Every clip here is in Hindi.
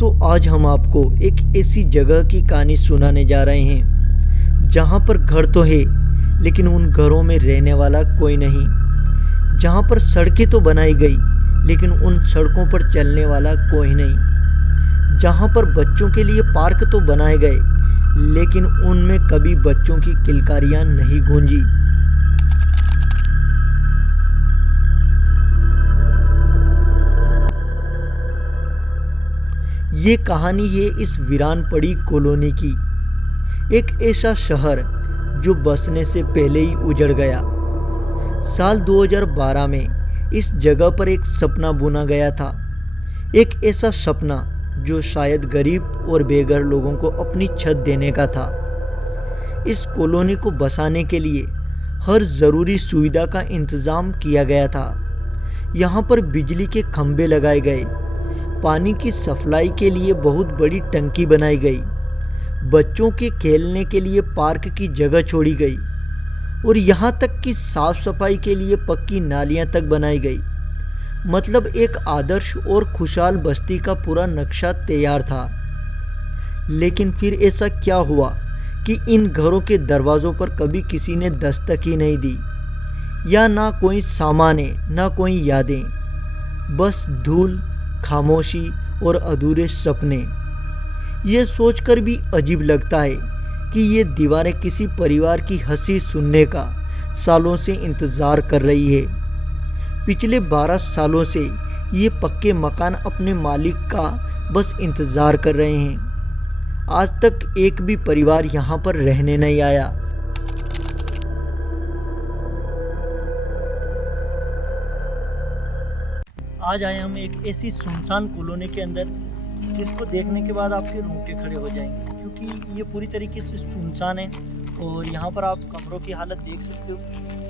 दोस्तों, आज हम आपको एक ऐसी जगह की कहानी सुनाने जा रहे हैं जहाँ पर घर तो है लेकिन उन घरों में रहने वाला कोई नहीं। जहाँ पर सड़कें तो बनाई गई लेकिन उन सड़कों पर चलने वाला कोई नहीं। जहाँ पर बच्चों के लिए पार्क तो बनाए गए लेकिन उनमें कभी बच्चों की किलकारियाँ नहीं गूंजी। ये कहानी है इस वीरान पड़ी कॉलोनी की। एक ऐसा शहर जो बसने से पहले ही उजड़ गया। साल 2012 में इस जगह पर एक सपना बुना गया था। एक ऐसा सपना जो शायद गरीब और बेघर लोगों को अपनी छत देने का था। इस कॉलोनी को बसाने के लिए हर ज़रूरी सुविधा का इंतज़ाम किया गया था। यहाँ पर बिजली के खंभे लगाए गए, पानी की सप्लाई के लिए बहुत बड़ी टंकी बनाई गई, बच्चों के खेलने के लिए पार्क की जगह छोड़ी गई और यहाँ तक कि साफ सफाई के लिए पक्की नालियाँ तक बनाई गई। मतलब एक आदर्श और खुशहाल बस्ती का पूरा नक्शा तैयार था। लेकिन फिर ऐसा क्या हुआ कि इन घरों के दरवाज़ों पर कभी किसी ने दस्तक ही नहीं दी, या ना कोई सामान है ना कोई यादें, बस धूल, खामोशी और अधूरे सपने। ये सोचकर भी अजीब लगता है कि ये दीवारें किसी परिवार की हंसी सुनने का सालों से इंतज़ार कर रही है। पिछले 12 सालों से ये पक्के मकान अपने मालिक का बस इंतज़ार कर रहे हैं। आज तक एक भी परिवार यहाँ पर रहने नहीं आया। आज आए हम एक ऐसी सुनसान कॉलोनी के अंदर जिसको देखने के बाद आपके रोंगटे खड़े हो जाएंगे, क्योंकि ये पूरी तरीके से सुनसान है। और यहाँ पर आप कमरों की हालत देख सकते हो।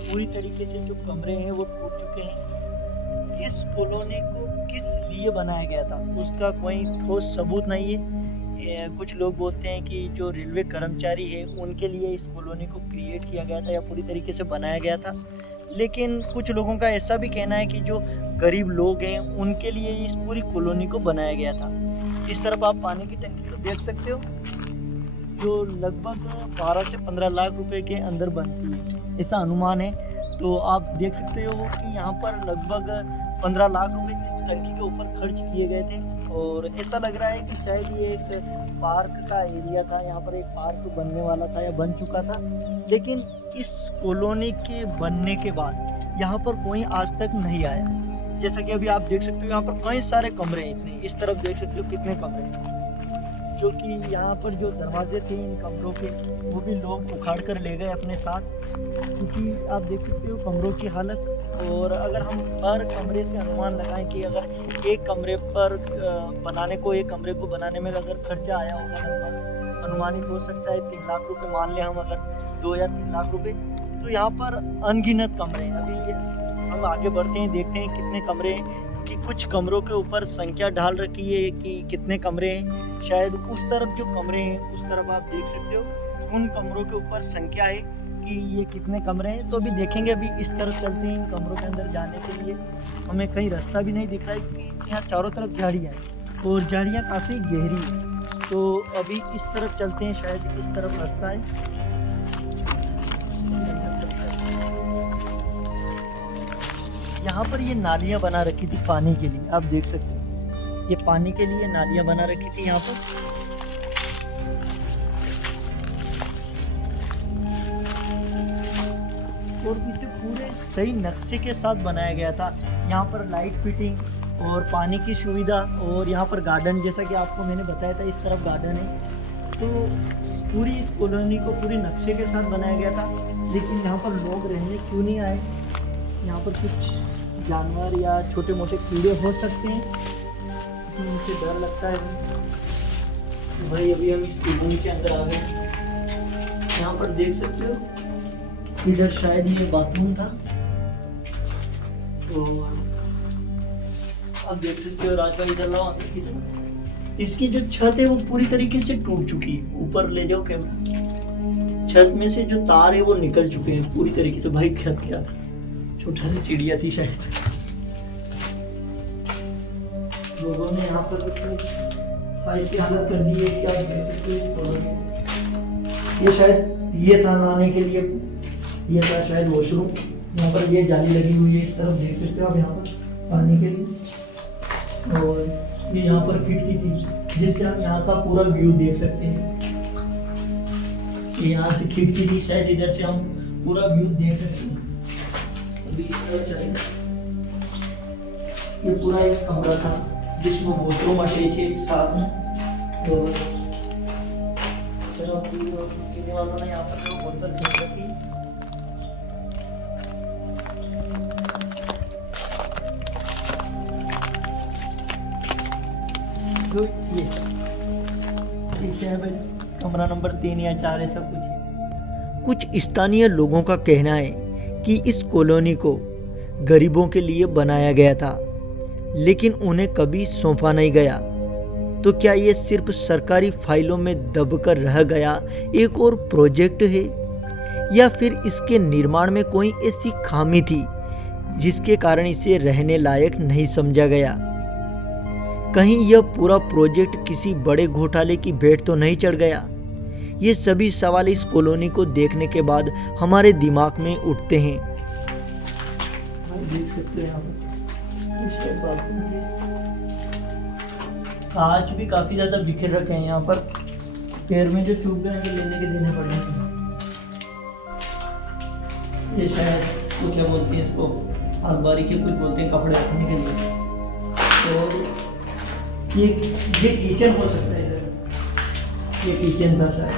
पूरी तरीके से जो कमरे हैं वो टूट चुके हैं। इस कॉलोनी को किस लिए बनाया गया था उसका कोई ठोस सबूत नहीं है। कुछ लोग बोलते हैं कि जो रेलवे कर्मचारी है उनके लिए इस कॉलोनी को क्रिएट किया गया था या पूरी तरीके से बनाया गया था। लेकिन कुछ लोगों का ऐसा भी कहना है कि जो गरीब लोग हैं उनके लिए इस पूरी कॉलोनी को बनाया गया था। इस तरफ आप पानी की टंकी को देख सकते हो जो लगभग 12 से 15 लाख रुपए के अंदर बनती है, ऐसा अनुमान है। तो आप देख सकते हो कि यहाँ पर लगभग 15 लाख रुपए इस टंकी के ऊपर खर्च किए गए थे। और ऐसा लग रहा है कि शायद ये एक पार्क का एरिया था, यहाँ पर एक पार्क बनने वाला था या बन चुका था। लेकिन इस कॉलोनी के बनने के बाद यहाँ पर कोई आज तक नहीं आया। जैसा कि अभी आप देख सकते हो यहाँ पर कई सारे कमरे हैं। इतने इस तरफ देख सकते हो कितने कमरे हैं, जो कि यहाँ पर जो दरवाजे थे इन कमरों के वो भी लोग उखाड़ कर ले गए अपने साथ, क्योंकि आप देख सकते हो कमरों की हालत। और अगर हम हर कमरे से अनुमान लगाएं कि अगर एक कमरे पर बनाने को, एक कमरे को बनाने में अगर खर्चा आया होगा लगभग अनुमानित हो सकता है 3 लाख रुपए मान लें हम, अगर 2 या 3 लाख रुपए, तो यहाँ पर अनगिनत कमरे हैं। अभी ये हम आगे बढ़ते हैं, देखते हैं कितने कमरे हैं, कि कुछ कमरों के ऊपर संख्या ढाल रखी है कि कितने कमरे हैं। शायद उस तरफ जो कमरे हैं उस तरफ आप देख सकते हो उन कमरों के ऊपर संख्या है कि ये कितने कमरे हैं। तो अभी देखेंगे। अभी इस तरफ चलते हैं इन कमरों के अंदर जाने के लिए। हमें कहीं रास्ता भी नहीं दिख रहा है क्योंकि यहाँ चारों तरफ झाड़ियाँ हैं और झाड़ियाँ काफ़ी गहरी हैं। तो अभी इस तरफ चलते हैं, शायद इस तरफ रास्ता है। यहाँ पर ये नालियाँ बना रखी थी पानी के लिए, आप देख सकते हो ये पानी के लिए नालियाँ बना रखी थी यहाँ पर। और इसे पूरे सही नक्शे के साथ बनाया गया था। यहाँ पर लाइट फिटिंग और पानी की सुविधा और यहाँ पर गार्डन, जैसा कि आपको मैंने बताया था इस तरफ गार्डन है। तो पूरी इस कॉलोनी को पूरे नक्शे के साथ बनाया गया था। लेकिन यहाँ पर लोग रहने क्यों नहीं आए? यहाँ पर कुछ जानवर या छोटे मोटे कीड़े हो सकते हैं, मुझे डर लगता है। तो भाई अभी हम इस कॉलोनी के अंदर आ गए। यहाँ पर देख सकते हो इधर शायद ये बाथरूम था। तो आप देख सकते हो राज भाई, इधर लाओ इधर। इसकी जो छत है वो पूरी तरीके से टूट चुकी है। ऊपर ले जाओ कैमरा। छत में से जो तार है वो निकल चुके हैं पूरी तरीके से। भाई छत क्या था, छोटा सी चिड़िया थी शायद। लोगों ने यहाँ पर ऐसी हालत कर दी है कि आप देख सकते हो इस कॉलोनी। ये शायद ये था नहाने के लिए, ये था शायद वॉशरूम। यहाँ पर ये जाली लगी हुई है, इस तरफ देख सकते हो आप यहाँ पर पानी के लिए। और ये यहाँ पर खिड़की थी जिससे हम यहाँ का पूरा व्यू देख सकते हैं। ये यहाँ से खिड़की थी, शायद इधर से हम पूरा व्यू देख सकते हैं। अभी इस तरफ चलें। ये पूरा एक कमरा था जिसमें वॉशरूम अटैच है साथ में। और पीने वालों ने यहाँ पर जो बोतल फेंक रखी। जो ये ठीक है भाई, कमरा नंबर 3 या 4 ऐसा कुछ है। कुछ स्थानीय लोगों का कहना है कि इस कॉलोनी को गरीबों के लिए बनाया गया था, लेकिन उन्हें कभी सौंपा नहीं गया। तो क्या ये सिर्फ सरकारी फाइलों में दबकर रह गया एक और प्रोजेक्ट है, या फिर इसके निर्माण में कोई ऐसी खामी थी जिसके कारण इसे रहने लायक नहीं समझा गया? कहीं यह पूरा प्रोजेक्ट किसी बड़े घोटाले की भेंट तो नहीं चढ़ गया? ये सभी सवाल इस कॉलोनी को देखने के बाद हमारे दिमाग में उठते हैं। देख सकते हैं कांच भी काफी ज्यादा बिखर रखे हैं यहाँ पर। पैर में जो चूक गए हैं लेने के देने पड़ेंगे। ये शायद तो क्या बोलते हैं इसको, अलमारी के कुछ बोलते हैं, कपड़े रखने के लिए। और ये किचन हो सकता है, इधर ये किचन था शायद।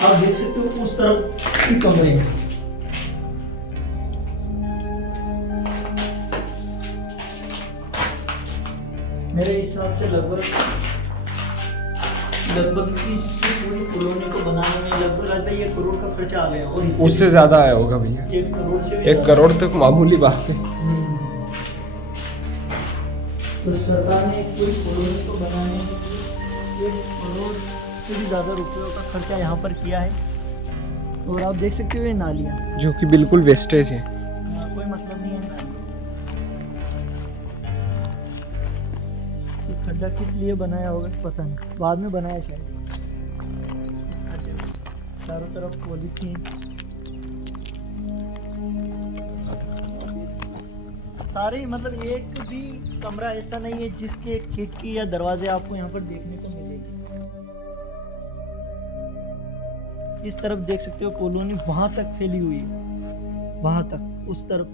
आप देख सकते हो उस तरफ भी कमरे हैं। मेरे हिसाब से लगभग इस पूरी कॉलोनी को बनाने में लगभग 1 करोड़ का खर्चा आ गया। और उससे ज्यादा आया होगा भैया। 1 करोड़ से भी 1 करोड़ तक मामूली बात है। तो सरकार ने पूरी कॉलोनी को बनाने के लिए 1 करोड़ से भी ज़्यादा रुपयों का खर्चा यहाँ पर किया है। और आप देख सकते हो ये नालियाँ जो कि बिल्कुल वेस्टेज है, कोई मतलब नहीं है। खड्डा किस लिए बनाया होगा पता नहीं, बाद में बनाया शायद। चारों तरफ पॉलीथीन, सारे मतलब एक भी कमरा ऐसा नहीं है जिसके खिड़की या दरवाजे आपको यहाँ पर देखने को मिलेगी। इस तरफ देख सकते हो कॉलोनी वहां तक फैली हुई है, वहां तक उस तरफ।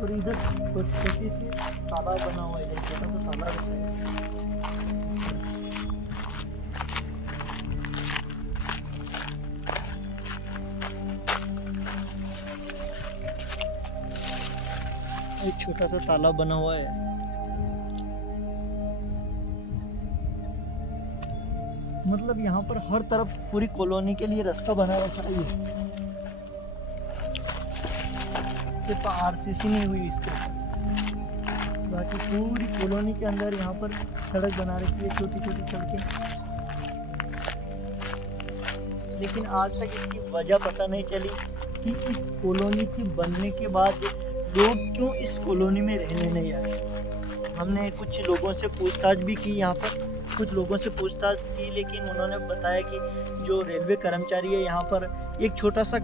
और इधर छोटी सी तालाब बना हुआ है, इधर छोटा सा तालाब है। एक छोटा सा तालाब बना हुआ है। मतलब यहाँ पर हर तरफ पूरी कॉलोनी के लिए रास्ता बना रखा है। तो आरसीसी नहीं हुई इसके, बाकी पूरी कॉलोनी के अंदर यहाँ पर सड़क बना रखी है, छोटी छोटी सड़कें। लेकिन आज तक इसकी वजह पता नहीं चली कि इस कॉलोनी के बनने के बाद लोग क्यों इस कॉलोनी में रहने नहीं आए। हमने कुछ लोगों से पूछताछ भी की, यहाँ पर कुछ लोगों से पूछताछ की, लेकिन उन्होंने बताया कि जो रेलवे कर्मचारी है यहाँ पर, एक छोटा सा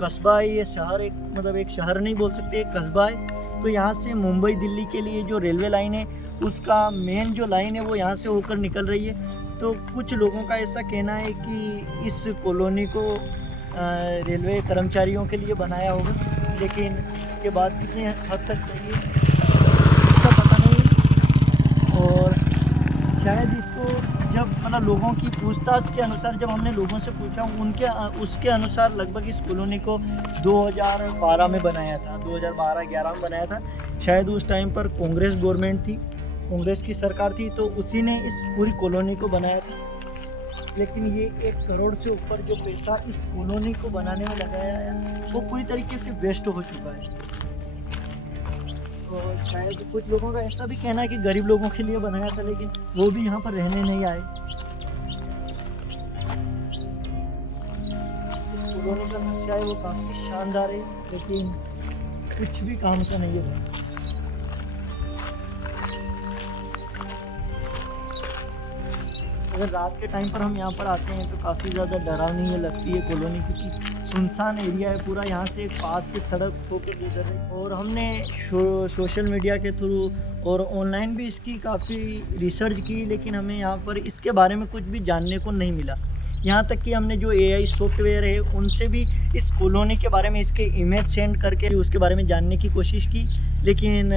कस्बा है ये शहर, एक मतलब एक शहर नहीं बोल सकते, एक कस्बा है। तो यहाँ से मुंबई दिल्ली के लिए जो रेलवे लाइन है उसका मेन जो लाइन है वो यहाँ से होकर निकल रही है। तो कुछ लोगों का ऐसा कहना है कि इस कॉलोनी को रेलवे कर्मचारियों के लिए बनाया होगा, लेकिन ये बात कितनी हद तक सही है इसका पता नहीं। और शायद इसको जब मतलब लोगों की पूछताछ के अनुसार जब हमने लोगों से पूछा उसके अनुसार लगभग इस कॉलोनी को 2012 में बनाया था, 2012-11 में बनाया था। शायद उस टाइम पर कांग्रेस गवर्नमेंट थी, कांग्रेस की सरकार थी, तो उसी ने इस पूरी कॉलोनी को बनाया था। लेकिन ये 1 करोड़ से ऊपर जो पैसा इस कॉलोनी को बनाने में लगाया है वो पूरी तरीके से वेस्ट हो चुका है। और शायद कुछ लोगों का ऐसा भी कहना है कि गरीब लोगों के लिए बनाया था, लेकिन वो भी यहाँ पर रहने नहीं आए। इस कॉलोनी का नक्शा है वो काफ़ी शानदार है, लेकिन कुछ भी काम का नहीं है। अगर रात के टाइम पर हम यहाँ पर आते हैं तो काफ़ी ज़्यादा डरावनी ये लगती है कॉलोनी, क्योंकि सुनसान एरिया है पूरा। यहाँ से एक पास से सड़क होकर गुजर रही है और हमने सोशल मीडिया के थ्रू और ऑनलाइन भी इसकी काफ़ी रिसर्च की, लेकिन हमें यहाँ पर इसके बारे में कुछ भी जानने को नहीं मिला। यहाँ तक कि हमने जो AI सॉफ्टवेयर है उनसे भी इस कॉलोनी के बारे में इसके इमेज सेंड करके उसके बारे में जानने की कोशिश की, लेकिन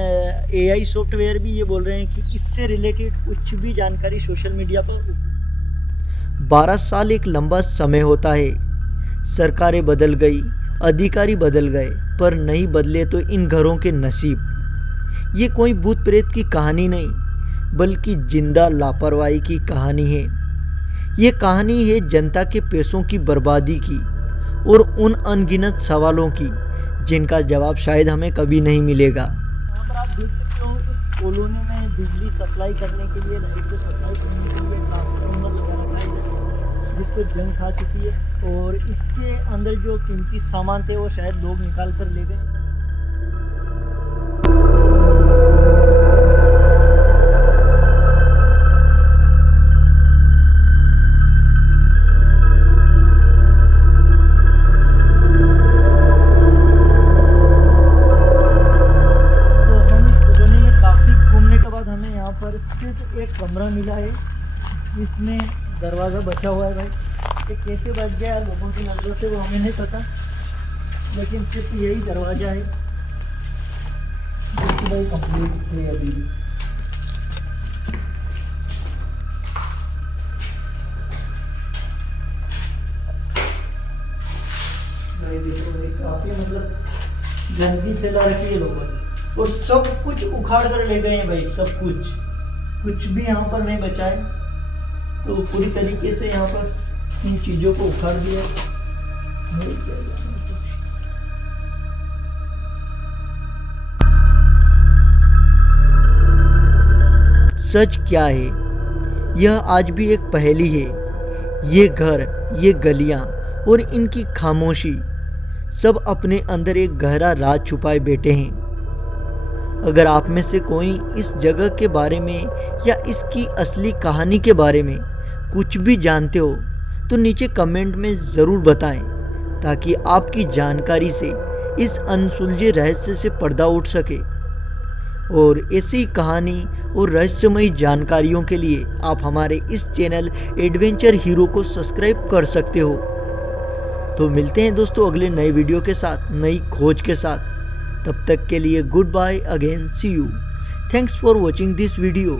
AI सॉफ्टवेयर भी ये बोल रहे हैं कि इससे रिलेटेड कुछ भी जानकारी सोशल मीडिया पर। 12 साल एक लंबा समय होता है। सरकारें बदल गई, अधिकारी बदल गए, पर नहीं बदले तो इन घरों के नसीब। ये कोई भूत प्रेत की कहानी नहीं, बल्कि जिंदा लापरवाही की कहानी है। ये कहानी है जनता के पैसों की बर्बादी की और उन अनगिनत सवालों की जिनका जवाब शायद हमें कभी नहीं मिलेगा। यहाँ पर आप देख सकते हो इस कॉलोनी में बिजली सप्लाई करने के लिए, लाइट को सप्लाई करने के लिए ट्रांसफार्मर लगा रखा है जिस पर जंग खा चुकी है, और इसके अंदर जो कीमती सामान थे वो शायद लोग निकाल कर ले गए। पर सिर्फ एक कमरा मिला है जिसमें दरवाज़ा बचा हुआ है। भाई ये कैसे बच गया लोगों की नज़रों से वो हमें नहीं पता, लेकिन सिर्फ यही दरवाज़ा है जो कि भाई कंप्लीट है अभी भी। भाई देखो भाई काफ़ी मतलब गंदगी फैला रखी है लोगों ने, और सब कुछ उखाड़ कर ले गए हैं भाई, सब कुछ भी यहाँ पर नहीं बचा है। तो पूरी तरीके से यहाँ पर इन चीज़ों को उखाड़ दिया। सच क्या है, यह आज भी एक पहेली है। ये घर, ये गलियां और इनकी खामोशी सब अपने अंदर एक गहरा राज छुपाए बैठे हैं। अगर आप में से कोई इस जगह के बारे में या इसकी असली कहानी के बारे में कुछ भी जानते हो तो नीचे कमेंट में ज़रूर बताएं, ताकि आपकी जानकारी से इस अनसुलझे रहस्य से पर्दा उठ सके। और ऐसी कहानी और रहस्यमयी जानकारियों के लिए आप हमारे इस चैनल एडवेंचर हीरो को सब्सक्राइब कर सकते हो। तो मिलते हैं दोस्तों अगले नए वीडियो के साथ, नई खोज के साथ। तब तक के लिए good bye again, see you. Thanks for watching this video.